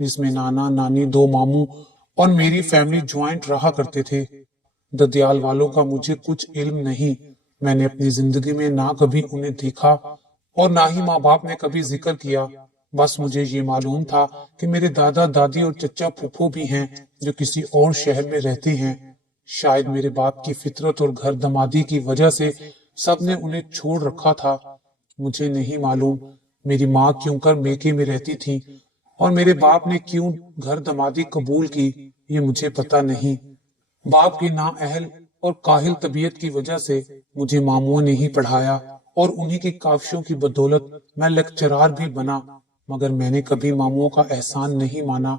جس میں نانا نانی، 2 ماموں اور میری فیملی جوائنٹ رہا کرتے تھے۔ ددیال والوں کا مجھے کچھ علم نہیں، میں نے اپنی زندگی میں نہ کبھی انہیں دیکھا اور نہ ہی ماں باپ نے کبھی ذکر کیا۔ بس مجھے یہ معلوم تھا کہ میرے دادا دادی اور چچا پھوپھو بھی ہیں جو کسی اور شہر میں رہتے ہیں۔ شاید میرے باپ کی فطرت اور گھر دمادی کی وجہ سے سب نے انہیں چھوڑ رکھا تھا۔ مجھے نہیں معلوم میری ماں کیوں کر میکے میں رہتی تھی اور میرے باپ نے کیوں گھر دمادی قبول کی، یہ مجھے پتا نہیں۔ باپ کی نااہل اور کاہل طبیعت کی وجہ سے مجھے ماموں نے ہی پڑھایا اور انہی کی کاوشوں کی بدولت میں لیکچرار بھی بنا، مگر میں نے کبھی ماموں کا احسان نہیں مانا۔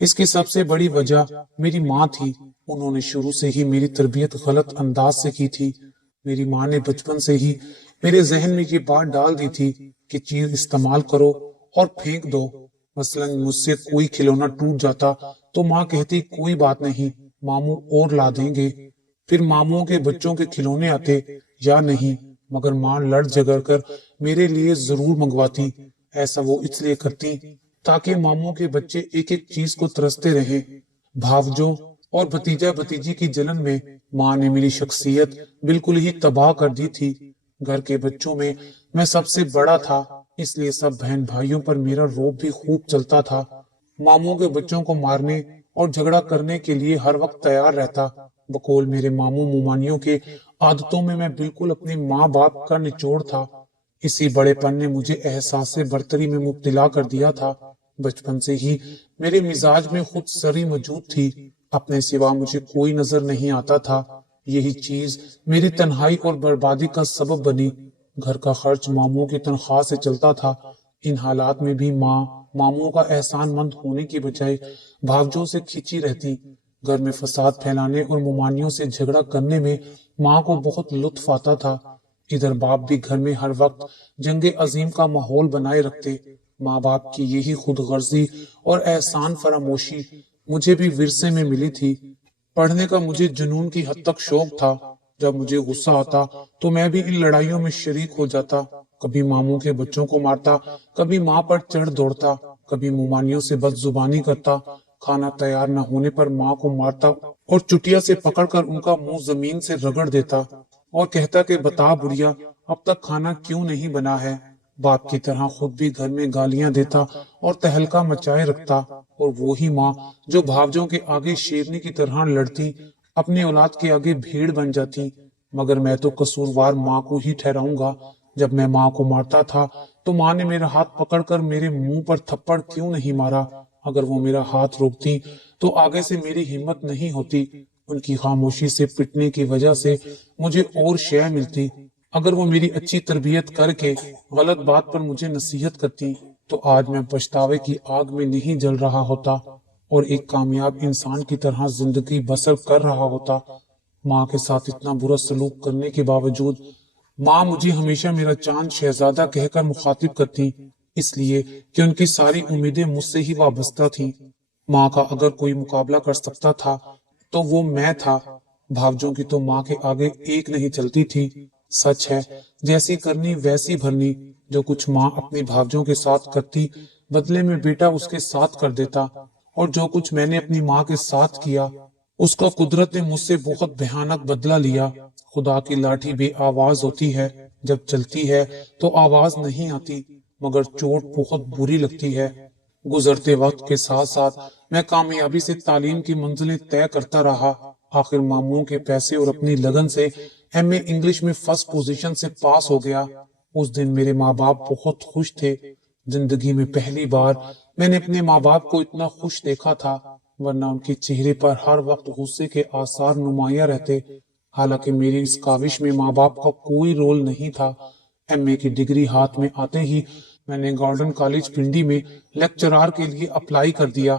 اس کی سب سے بڑی وجہ میری ماں تھی، انہوں نے شروع سے ہی میری تربیت غلط انداز سے کی تھی۔ میری ماں نے بچپن سے ہی میرے ذہن میں یہ بات ڈال دی تھی کہ چیز استعمال کرو اور پھینک دو۔ مثلا مجھ سے کوئی کھلونا ٹوٹ جاتا تو ماں کہتی کوئی بات نہیں، ماموں اور لا دیں گے۔ پھر ماموں کے بچوں کے کھلونے آتے یا نہیں، مگر ماں لڑ جگر کر میرے لیے ضرور منگواتی۔ ایسا وہ اس لیے کرتی تاکہ ماموں کے بچے ایک ایک چیز کو ترستے رہیں۔ بھاوجوں اور بھتیجا بھتیجی کی جلن میں ماں نے میری شخصیت بالکل ہی تباہ کر دی تھی۔ گھر کے بچوں میں میں سب سے بڑا تھا، اس لیے سب بہن بھائیوں پر میرا روب بھی خوب چلتا تھا۔ ماموں کے بچوں کو مارنے اور جھگڑا کرنے کے لیے ہر وقت تیار رہتا۔ بقول میرے ماموں مومانیوں کے عادتوں میں بالکل اپنے ماں باپ کا نچوڑ تھا۔ اسی بڑے پن نے مجھے احساس برتری میں مبتلا کر دیا تھا۔ بچپن سے ہی میرے مزاج میں خود سری موجود تھی، اپنے سوا مجھے کوئی نظر نہیں آتا تھا۔ یہی چیز میری تنہائی اور بربادی کا سبب بنی۔ گھر کا خرچ ماموں کی تنخواہ سے چلتا تھا۔ ان حالات میں بھی ماں ماموں کا احسان مند ہونے کی بجائے بھاوجوں سے کھینچی رہتی۔ گھر میں فساد پھیلانے اور مومانیوں سے جھگڑا کرنے میں ماں کو بہت لطف آتا تھا۔ ادھر باپ بھی گھر میں ہر وقت جنگ عظیم کا ماحول بنائے رکھتے۔ ماں باپ کی یہی خود غرضی اور احسان فراموشی مجھے بھی ورثے میں ملی تھی۔ پڑھنے کا مجھے جنون کی حد تک شوق تھا۔ جب مجھے غصہ آتا تو میں بھی ان لڑائیوں میں شریک ہو جاتا، کبھی ماموں کے بچوں کو مارتا، کبھی ماں پر چڑھ دوڑتا، کبھی مومانیوں سے بد زبانی کرتا، کھانا تیار نہ ہونے پر ماں کو مارتا اور چٹیا سے پکڑ کر ان کا منہ زمین سے رگڑ دیتا اور کہتا کہ بتا بڑھیا اب تک کھانا کیوں نہیں بنا ہے۔ باپ کی طرح خود بھی گھر میں گالیاں دیتا اور تہلکا مچائے رکھتا، اور وہی ماں جو بھاوجوں کے آگے شیرنی کی طرح لڑتی اپنی اولاد کے آگے بھیڑ بن جاتی۔ مگر میں تو قصوروار ماں کو ہی ٹھہراؤں گا۔ جب میں ماں کو مارتا تھا تو ماں نے میرا ہاتھ پکڑ کر میرے منہ پر تھپڑ کیوں نہیں مارا؟ اگر وہ میرا ہاتھ روکتی تو آگے سے میری ہمت نہیں ہوتی۔ ان کی خاموشی سے پٹنے کی وجہ سے مجھے اور شے ملتی۔ اگر وہ میری اچھی تربیت کر کے غلط بات پر مجھے نصیحت کرتی تو آج میں پچھتاوے کی آگ میں نہیں جل رہا ہوتا اور ایک کامیاب انسان کی طرح زندگی بسر کر رہا ہوتا۔ ماں کے ساتھ اتنا برا سلوک کرنے کے باوجود ماں مجھے ہمیشہ میرا چاند شہزادہ کہہ کر مخاطب کرتی، اس لیے کہ ان کی ساری امیدیں مجھ سے ہی وابستہ تھیں۔ ماں کا اگر کوئی مقابلہ کر سکتا تھا تو وہ میں تھا۔ بھاوجوں کی تو ماں کے آگے ایک نہیں چلتی تھی۔ سچ ہے جیسی کرنی ویسی بھرنی، جو کچھ ماں اپنی بھاوجوں کے ساتھ کرتی بدلے میں بیٹا اس کے ساتھ کر دیتا، اور جو کچھ میں نے اپنی ماں کے ساتھ کیا اس کا قدرت نے مجھ سے بہت بھیانک بدلہ لیا۔ خدا کی لاٹھی بے آواز ہوتی ہے، جب چلتی ہے تو آواز نہیں آتی، مگر چوٹ بہت بری لگتی ہے۔ گزرتے وقت کے ساتھ ساتھ میں کامیابی سے تعلیم کی منزلیں طے کرتا رہا۔ آخر ماموں کے پیسے اور اپنی لگن سے ایم اے انگلش میں فرسٹ پوزیشن سے پاس ہو گیا۔ اس دن میرے ماں باپ بہت خوش تھے۔ زندگی میں پہلی بار میں نے اپنے ماں باپ کو اتنا خوش دیکھا تھا، ورنہ ان کے چہرے پر ہر وقت غصے کے آثار نمایاں رہتے۔ حالانکہ میری اس کاوش میں ماں باپ کا کوئی رول نہیں تھا۔ ایم اے کی ڈگری ہاتھ میں آتے ہی میں نے گارڈن کالج پنڈی میں لیکچرار کے لیے اپلائی کر دیا۔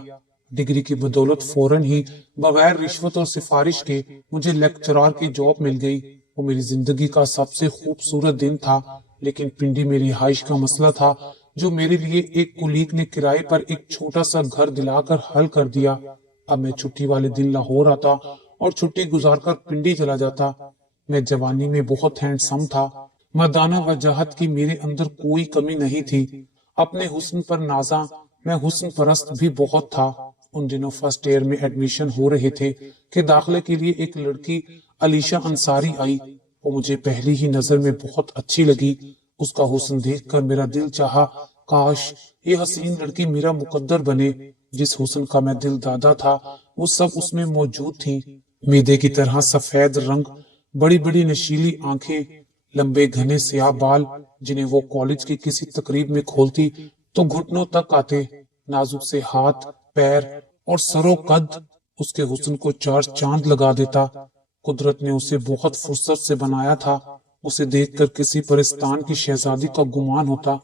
ڈگری کی بدولت فوراً ہی بغیر رشوت اور سفارش کے مجھے لیکچرار کی جاب مل گئی۔ وہ میری زندگی کا سب سے خوبصورت دن تھا، لیکن پنڈی میں رہائش کا مسئلہ تھا جو میرے لیے ایک کولیگ نے کرائے پر ایک چھوٹا سا گھر دلا کر حل کر دیا۔ اب میں چھٹی والے دن لاہور آتا اور چھٹی گزار کر پنڈی چلا جاتا۔ میں جوانی میں بہت ہینڈسم تھا، مردانہ وجاہت کی میرے اندر کوئی کمی نہیں تھی۔ اپنے حسن پر نازاں میں حسن پرست بھی بہت تھا۔ ان دنوں فرسٹ ایئر میں ایڈمیشن ہو رہے تھے کہ داخلے کے لیے ایک لڑکی علیشہ انصاری آئی۔ وہ مجھے پہلی ہی نظر میں بہت اچھی لگی۔ اس کا حسن دیکھ کر میرا دل چاہا کاش یہ حسین لڑکی میرا مقدر بنے۔ جس حسن کا میں دل دادا تھا وہ سب اس میں موجود تھی۔ میدے کی طرح سفید رنگ، بڑی بڑی نشیلی آنکھیں، لمبے گھنے سیاہ بال جنہیں وہ کالج کی کسی تقریب میں کھولتی تو گھٹنوں تک آتے، نازک سے ہاتھ، پیر اور سر و قد اس کے حسن کو چار چاند لگا دیتا۔ قدرت نے اسے بہت فرصت سے بنایا تھا۔ اسے دیکھ کر کسی پرستان کی شہزادی کا گمان ہوتا۔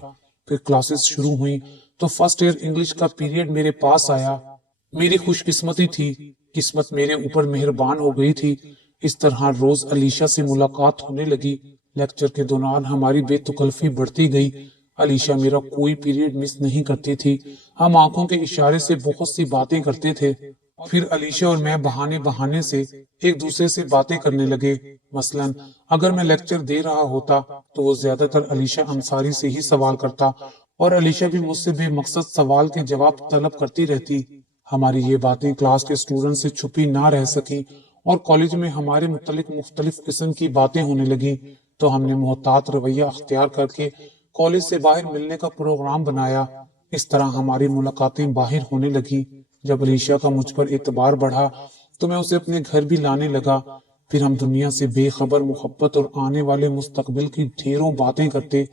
پھر کلاسز شروع ہوئیں تو فرسٹ ایئر انگلش کا پیریڈ میرے پاس آیا۔ میری خوش قسمتی تھی، قسمت میرے اوپر مہربان ہو گئی تھی۔ اس طرح روز علیشہ سے ملاقات ہونے لگی۔ لیکچر کے دوران ہماری بے تکلفی بڑھتی گئی۔ علیشہ میرا کوئی پیریڈ مس نہیں کرتی تھی۔ ہم آنکھوں کے اشارے سے بہت سی باتیں کرتے تھے۔ پھر علیشہ اور میں بہانے سے ایک دوسرے سے باتیں کرنے لگے۔ مثلاً اگر میں لیکچر دے رہا ہوتا تو وہ زیادہ تر علیشہ انصاری سے ہی سوال کرتا اور علیشہ بھی مجھ سے بے مقصد سوال کے جواب طلب کرتی رہتی۔ ہماری یہ باتیں کلاس کے اسٹوڈنٹ سے چھپی نہ رہ سکیں اور کالج میں ہمارے متعلق مختلف قسم کی باتیں ہونے لگیں، تو ہم نے محتاط رویہ اختیار کر کے کالج سے باہر ملنے کا پروگرام بنایا۔ اس طرح ہماری ملاقاتیں باہر ہونے لگی۔ جب علیشہ کا مجھ پر اعتبار بڑھا تو میں اسے اپنے گھر بھی لانے لگا۔ پھر ہم دنیا سے بے خبر محبت اور آنے والے مستقبل کی ڈھیروں باتیں کرتے۔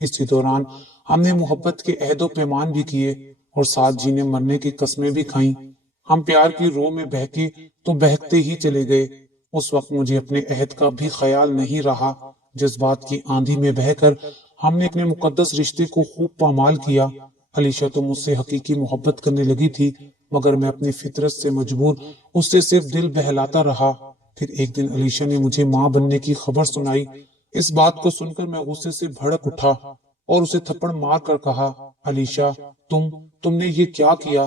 اسی دوران ہم نے محبت کے عہد و پیمان بھی کیے اور ساتھ جینے مرنے کی قسمیں بھی کھائیں۔ ہم پیار کی رو میں بہکے تو بہکتے ہی چلے گئے۔ اس وقت مجھے اپنے عہد کا بھی خیال نہیں رہا۔ جذبات کی آندھی میں بہہ کر ہم نے اپنے مقدس رشتے کو خوب پامال کیا۔ علیشہ تو مجھ سے حقیقی محبت کرنے لگی تھی، مگر میں اپنی فطرت سے مجبور اس سے صرف دل بہلاتا رہا۔ پھر ایک دن علیشہ نے مجھے ماں بننے کی خبر سنائی۔ اس بات کو سن کر میں غصے سے بھڑک اٹھا اور اسے تھپڑ مار کر کہا، علیشہ تم نے یہ کیا کیا؟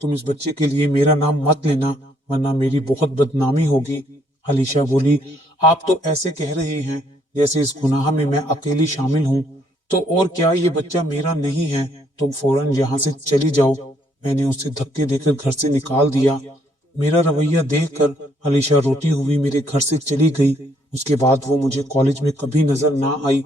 تم اس بچے کے لیے میرا نام مت لینا ورنہ میری بہت بدنامی ہوگی۔ علیشہ بولی، آپ تو ایسے کہہ رہے ہیں جیسے اس گناہ میں میں اکیلی شامل ہوں، تو اور کیا یہ بچہ میرا نہیں ہے؟ تم فوراً یہاں سے چلی جاؤ۔ میں نے اسے دھکے دے کر گھر سے نکال دیا۔ میرا رویہ دیکھ کر علیشہ روتی ہوئی میرے گھر سے چلی گئی۔ اس کے بعد وہ مجھے کالج میں کبھی نظر نہ آئی۔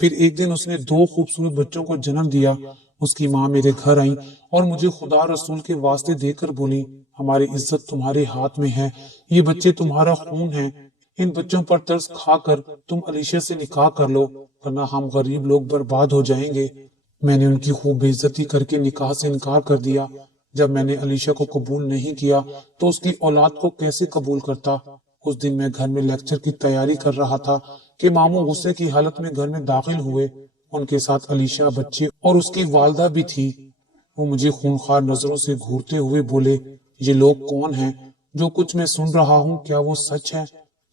پھر ایک دن اس نے 2 خوبصورت بچوں کو جنم دیا۔ اس کی ماں میرے گھر آئی اور مجھے خدا رسول کے واسطے دے کر بولی، ہماری عزت تمہارے ہاتھ میں ہے، یہ بچے تمہارا خون ہیں، ان بچوں پر ترس کھا کر تم علیشہ سے نکاح کر لو ورنہ ہم غریب لوگ برباد ہو جائیں گے۔ میں نے ان کی خوب بے عزتی کر کے نکاح سے انکار کر دیا۔ جب میں نے علیشہ کو قبول نہیں کیا تو اس کی اولاد کو کیسے قبول کرتا؟ اس دن میں گھر میں لیکچر کی تیاری کر رہا تھا کہ ماموں غصے کی حالت میں گھر میں داخل ہوئے۔ ان کے ساتھ علیشہ، بچے اور اس کی والدہ بھی تھی۔ وہ مجھے خونخوار نظروں سے گھورتے ہوئے بولے، یہ لوگ کون ہیں؟ جو کچھ میں سن رہا ہوں کیا وہ سچ ہے؟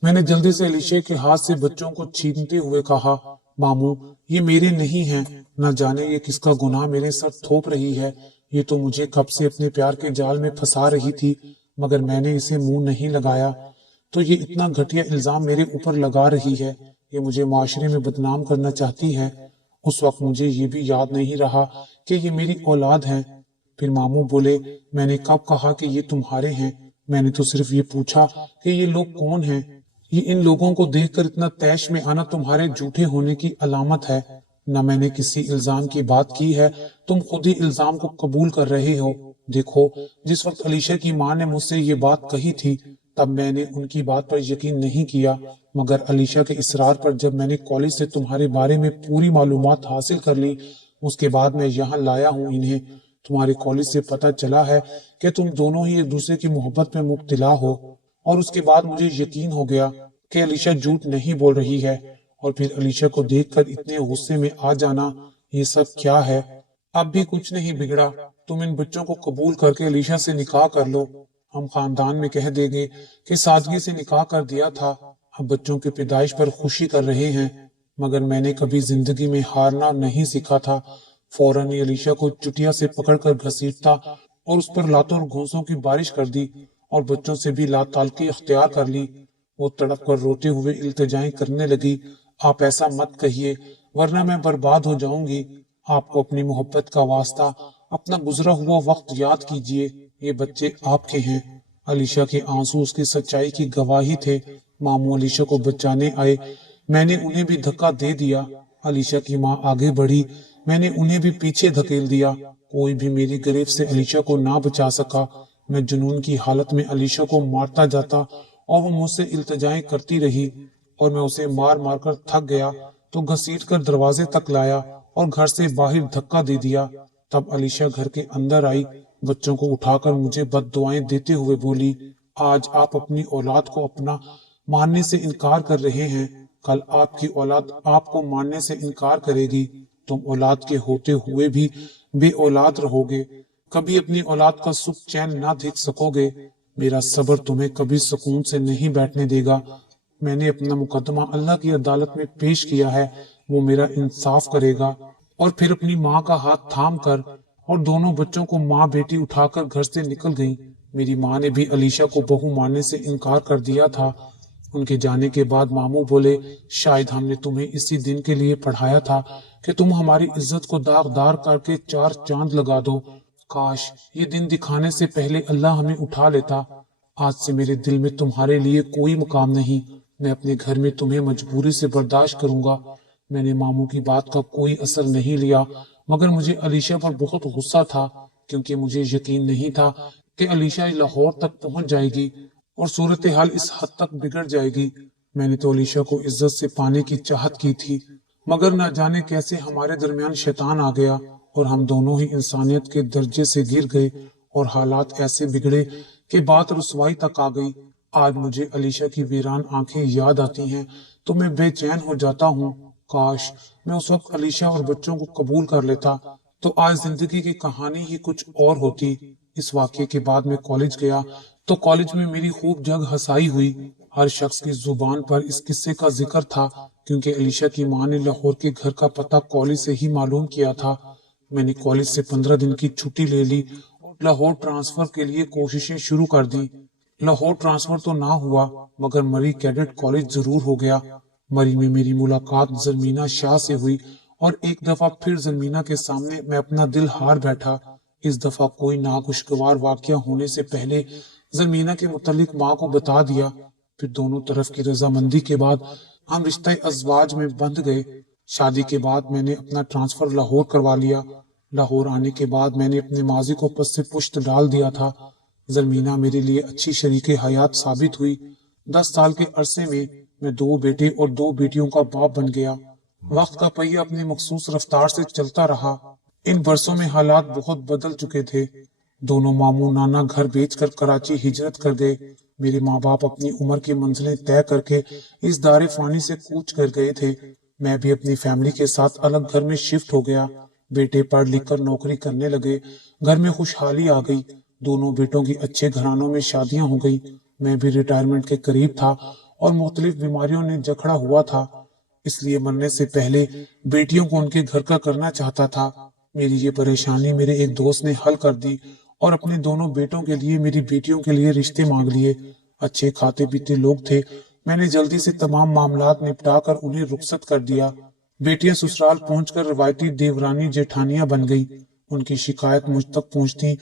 میں نے جلدی سے علیشہ کے ہاتھ سے بچوں کو چھینتے ہوئے کہا، ماموں یہ میرے نہیں ہیں، نہ جانے یہ کس کا گناہ میرے سر تھوپ رہی ہے۔ یہ تو مجھے کب سے اپنے پیار کے جال میں پھنسا رہی تھی، مگر میں نے اسے منہ نہیں لگایا۔ تو یہ اتنا گھٹیا الزام میرے اوپر لگا رہی ہے، یہ مجھے معاشرے میں بدنام کرنا چاہتی ہے۔ اس وقت مجھے یہ بھی یاد نہیں رہا کہ یہ میری اولاد ہیں۔ پھر ماموں بولے، میں نے کب کہا کہ یہ تمہارے ہیں؟ میں نے تو صرف یہ پوچھا کہ یہ لوگ کون ہیں۔ یہ ان لوگوں کو دیکھ کر اتنا طیش میں آنا تمہارے جھوٹے ہونے کی علامت ہے۔ نہ میں نے کسی الزام کی بات کی ہے، تم خود ہی الزام کو قبول کر رہے ہو۔ دیکھو، جس وقت علیشہ کی ماں نے مجھ سے یہ بات کہی تھی تب میں نے ان کی بات پر یقین نہیں کیا، مگر علیشہ کے اصرار پر جب میں نے کالج سے تمہارے بارے میں پوری معلومات حاصل کر لی، اس کے بعد میں یہاں لایا ہوں انہیں۔ تمہارے کالج سے پتہ چلا ہے کہ تم دونوں ہی ایک دوسرے کی محبت میں مبتلا ہو، اور اس کے بعد مجھے یقین ہو گیا کہ علیشہ جھوٹ نہیں بول رہی ہے۔ اور پھر علیشہ کو دیکھ کر اتنے غصے میں آ جانا، یہ سب کیا ہے؟ اب بھی کچھ نہیں بگڑا، تم ان بچوں کو قبول کر کے علیشہ سے نکاح کر لو۔ ہم خاندان میں کہہ دیں گے کہ سادگی سے نکاح کر دیا تھا، اب بچوں کی پیدائش پر خوشی کر رہے ہیں۔ مگر میں نے کبھی زندگی میں ہارنا نہیں سیکھا تھا۔ فوراً ہی علیشہ کو چٹیا سے پکڑ کر گھسیٹتا اور اس پر لاتوں اور گھونسوں کی بارش کر دی اور بچوں سے بھی لا تعلقی اختیار کر لی۔ وہ تڑپ کر روتے ہوئے التجائیں کرنے لگی، آپ ایسا مت کہیے ورنہ میں برباد ہو جاؤں گی۔ آپ کو اپنی محبت کا واسطہ اپنا گزرا ہوا وقت یاد کیجئے، یہ بچے آپ کے ہیں۔ علیشا کے آنسو اس کی سچائی کی گواہی تھے۔ ماموں علیشا کو بچانے آئے، میں نے انہیں بھی دھکا دے دیا۔ علیشا کی ماں آگے بڑھی، میں نے انہیں بھی پیچھے دھکیل دیا۔ کوئی بھی میری گریف سے علیشا کو نہ بچا سکا۔ میں جنون کی حالت میں علیشا کو مارتا جاتا اور وہ مجھ سے التجائیں کرتی رہی، اور میں اسے مار مار کر تھک گیا تو گھسیٹ کر دروازے تک لایا اور گھر سے باہر دھکا دے دیا۔ تب علیشا گھر کے اندر آئی، بچوں کو اٹھا کر مجھے بد دعائیں دیتے ہوئے بولی، آج آپ اپنی اولاد کو اپنا ماننے سے انکار کر رہے ہیں، کل آپ کی اولاد آپ کو ماننے سے انکار کرے گی۔ تم اولاد کے ہوتے ہوئے بھی بے اولاد رہو گے، کبھی اپنی اولاد کا سکھ چین نہ دیکھ سکو گے۔ میرا صبر تمہیں کبھی سکون سے نہیں بیٹھنے دے گا۔ میں نے اپنا مقدمہ اللہ کی عدالت میں پیش کیا ہے، وہ میرا انصاف کرے گا۔ اور پھر اپنی ماں کا ہاتھ تھام کر اور دونوں بچوں کو ماں بیٹی اٹھا کر گھر سے نکل گئی۔ میری ماں نے بھی علیشا کو بہو ماننے سے انکار کر دیا تھا۔ ان کے جانے کے بعد ماموں بولے، شاید ہم نے تمہیں اسی دن کے لیے پڑھایا تھا کہ تم ہماری عزت کو داغدار کر کے چار چاند لگا دو۔ کاش یہ دن دکھانے سے پہلے اللہ ہمیں اٹھا لیتا۔ آج سے میرے دل میں تمہارے لیے کوئی مقام نہیں، میں اپنے گھر میں تمہیں مجبوری سے برداشت کروں گا۔ میں نے ماموں کی بات کا کوئی اثر نہیں لیا، مگر مجھے علیشا پر بہت غصہ تھا، کیونکہ مجھے یقین نہیں تھا کہ علیشا لاہور تک پہنچ جائے گی اور صورتحال اس حد تک بگڑ جائے گی۔ میں نے تو علیشا کو عزت سے پانے کی چاہت کی تھی، مگر نہ جانے کیسے ہمارے درمیان شیطان آ گیا اور ہم دونوں ہی انسانیت کے درجے سے گر گئے اور حالات ایسے بگڑے کہ بات رسوائی تک آ گئی۔ آج مجھے علیشا کی ویران آنکھیں یاد آتی ہیں تو میں بے چین ہو جاتا ہوں۔ کاش میں اس وقت علیشا اور بچوں کو قبول کر لیتا تو آج زندگی کی کہانی ہی کچھ اور ہوتی۔ اس واقعے کے بعد میں کالج گیا تو کالج میں میری خوب جگ ہسائی ہوئی۔ ہر شخص کی زبان پر اس قصے کا ذکر تھا، کیونکہ علیشا کی ماں نے لاہور کے گھر کا پتہ کالج سے ہی معلوم کیا تھا۔ میں نے کالج سے 15 دن کی چھٹی لے لی اور لاہور ٹرانسفر کے لیے کوششیں شروع کر دی۔ لاہور ٹرانسفر تو نہ ہوا، مگر مری کیڈٹ کالج ضرور ہو گیا۔ مری میں میری ملاقات زرمینہ شاہ سے ہوئی اور ایک دفعہ پھر زرمینہ کے سامنے میں اپنا دل ہار بیٹھا۔ اس دفعہ کوئی ناخوشگوار واقعہ ہونے سے پہلے زرمینہ کے متعلق ماں کو بتا دیا۔ پھر دونوں طرف کی رضامندی کے بعد ہم رشتہ ازواج میں بندھ گئے۔ شادی کے بعد میں نے اپنا ٹرانسفر لاہور کروا لیا۔ لاہور آنے کے بعد میں نے اپنے ماضی کو پس سے پشت ڈال دیا تھا۔ زرمینہ میرے لیے اچھی شریک حیات ثابت ہوئی۔ 10 سال کے عرصے میں 2 بیٹے اور 2 بیٹیوں کا باپ بن گیا۔ وقت کا پہیہ اپنی مخصوص رفتار سے چلتا رہا۔ ان برسوں میں حالات بہت بدل چکے تھے۔ دونوں ماموں نانا گھر بیچ کر کراچی ہجرت کر گئے۔ میرے ماں باپ اپنی عمر کی منزلیں طے کر کے اس دار فانی سے کوچ کر گئے تھے۔ میں بھی اپنی فیملی کے ساتھ الگ گھر میں شفٹ ہو گیا۔ بیٹے پڑھ لکھ کر نوکری کرنے لگے، گھر میں خوشحالی آ گئی۔ دونوں بیٹوں کی اچھے گھرانوں میں شادیاں ہو گئی۔ میں بھی ریٹائرمنٹ کے قریب تھا اور مختلف بیماریوں نے جکڑا ہوا تھا، اس لیے مرنے سے پہلے بیٹیوں کو ان کے گھر کا کرنا چاہتا تھا۔ میری یہ پریشانی میرے ایک دوست نے حل کر دی اور اپنے دونوں بیٹوں کے لیے میری بیٹیوں کے لیے رشتے مانگ لیے۔ اچھے کھاتے پیتے لوگ تھے، میں نے جلدی سے تمام معاملات نپٹا کر انہیں رخصت کر دیا۔ بیٹیاں سسرال پہنچ کر روایتی دیورانی جیٹھانیاں بن گئی۔ ان کی شکایت مجھ تک پہنچتی۔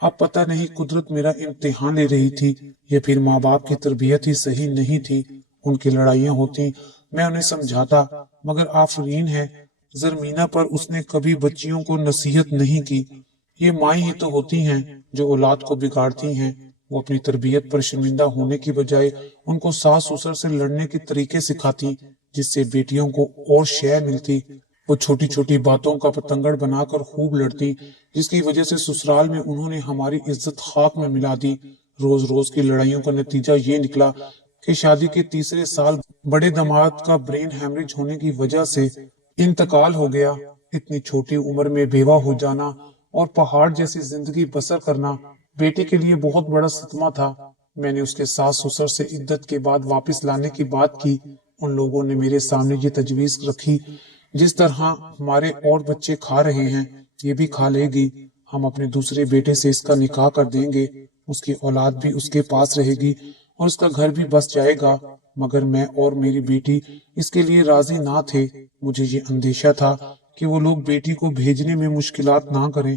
اب پتہ نہیں قدرت میرا امتحان لے رہی تھی یا پھر ماں باپ کی تربیت ہی صحیح نہیں تھی۔ ان کی لڑائیاں ہوتی، میں انہیں سمجھاتا، مگر آفرین ہے زرمینہ پر اس نے کبھی بچیوں کو نصیحت نہیں کی۔ یہ مائیں ہی تو ہوتی ہیں جو اولاد کو بگاڑتی ہیں۔ وہ اپنی تربیت پر شرمندہ ہونے کی بجائے ان کو ساس سسر سے لڑنے کے طریقے سکھاتی، جس سے بیٹیوں کو اور شے ملتی۔ وہ چھوٹی چھوٹی باتوں کا پتنگڑ بنا کر خوب لڑتی، جس کی وجہ سے سسرال میں انہوں نے ہماری عزت خاک میں ملا دی۔ روز روز کی لڑائیوں کا نتیجہ یہ نکلا کہ شادی کے تیسرے سال بڑے داماد کا برین ہیمریج ہونے کی وجہ سے انتقال ہو گیا۔ اتنی چھوٹی عمر میں بیوہ ہو جانا اور پہاڑ جیسی زندگی بسر کرنا بیٹے کے لیے بہت بڑا صدمہ تھا۔ میں نے اس کے ساس سسر سے عدت کے بعد واپس لانے کی بات کی۔ ان لوگوں نے میرے سامنے یہ تجویز رکھی، جس طرح ہمارے اور بچے کھا رہے ہیں یہ بھی کھا لے گی، ہم اپنے دوسرے بیٹے سے اس کا نکاح کر دیں گے، اس کی اولاد بھی اس کے پاس رہے گی اور اس کا گھر بھی بس جائے گا۔ مگر میں اور میری بیٹی اس کے لیے راضی نہ تھے۔ مجھے یہ اندیشہ تھا کہ وہ لوگ بیٹی کو بھیجنے میں مشکلات نہ کریں۔